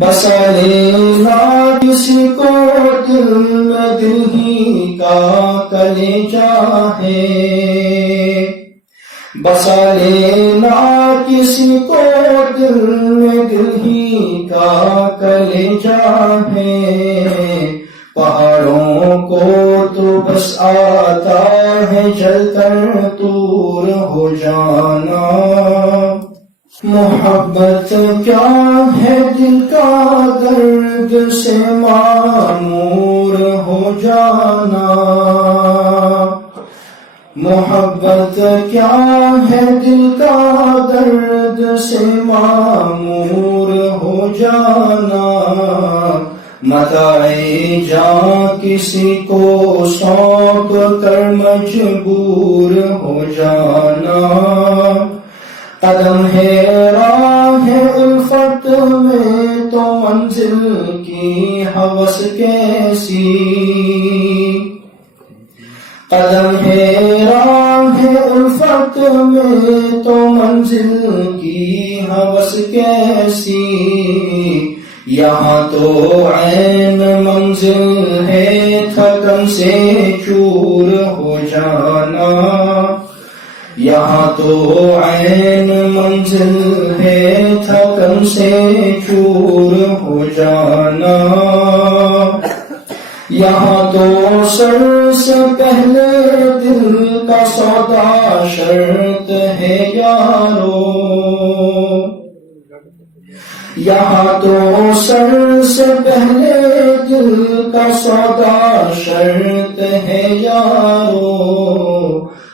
بسا لینا کسی کو دل میں دل ہی کا کلیجا ہے، بسا لینا کسی کو دل میں دل ہی کا کلیجا ہے، پہاڑوں کو تو بس آتا ہے جل کر دور ہو جانا، محبت کیا ہے دل کا درد سے معمور ہو جانا، محبت کیا ہے دل کا درد سے معمور ہو جانا، متاع جاں کسی کو سونپ کر مجبور ہو جانا، قدم ہے راہ الفت میں تو منزل کی ہوس کیسی، قدم ہے راہ الفت میں تو منزل کی ہوس کیسی، یہاں تو عین منزل ہے تھکن سے چور ہو جانا، یہاں تو عین منزل ہے تھکن سے چور ہو جانا، یہاں تو سر سے پہلے دل کا سودا شرط ہے یارو، یہاں تو سر سے پہلے دل کا سودا شرط ہے یارو،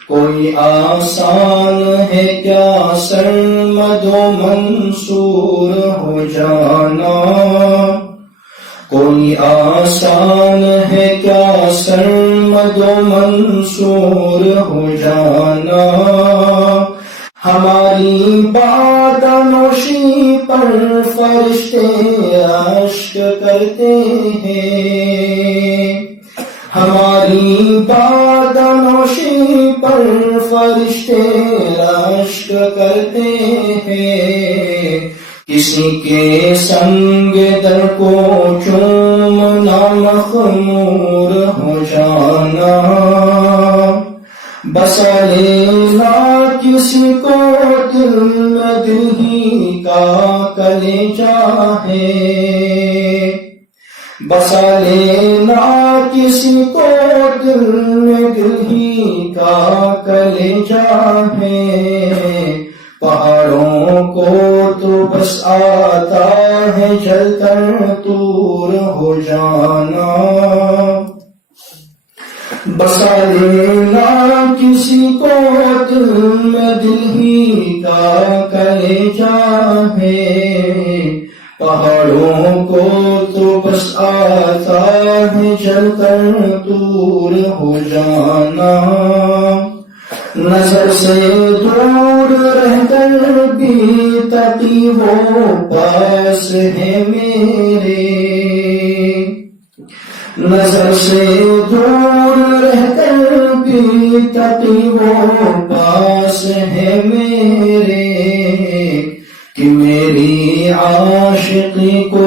کوئی آسان ہے کیا سرمد و منصور ہو جانا، کوئی آسان ہے کیا سرمد و منصور ہو جانا، ہماری بادنوشی پر فرشتے اشک کرتے ہیں، ہماری بادنوشی پر فرشتے اشک کرتے ہیں، کسی کے سنگ در کو چومنا مخمور ہو جانا، بسا لینا کسی کو دل میں دل ہی کا کلیجا ہے، بسا لینا کسی کو دل میں دل ہی کا کلیجا ہے، پہاڑوں کو تو بس آتا ہے جل کر دور ہو جانا، بسا لینا کسی کو دل میں دل ہی کا کلیجا ہے، پہاڑوں کو تو بس آتا ہے جل کر دور ہو جانا، نظر سے دور رہ کر بھی تقی وہ پاس ہے میرے، نظر سے دور رہ کر بھی تقی وہ پاس ہے میرے، کہ میری عاشقی کو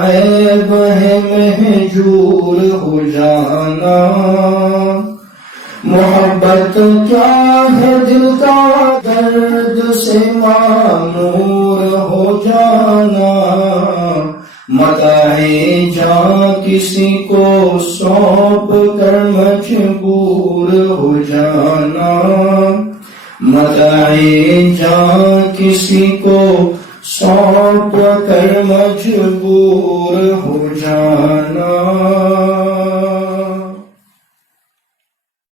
عیب ہے مہجور ہو جانا، محبت کیا ہے دل کا درد سے معمور ہو جانا، متاع جاں کسی کو سونپ کر مجبور ہو جانا، متاع جاں کسی کو سونپ کر مجبور ہو جانا۔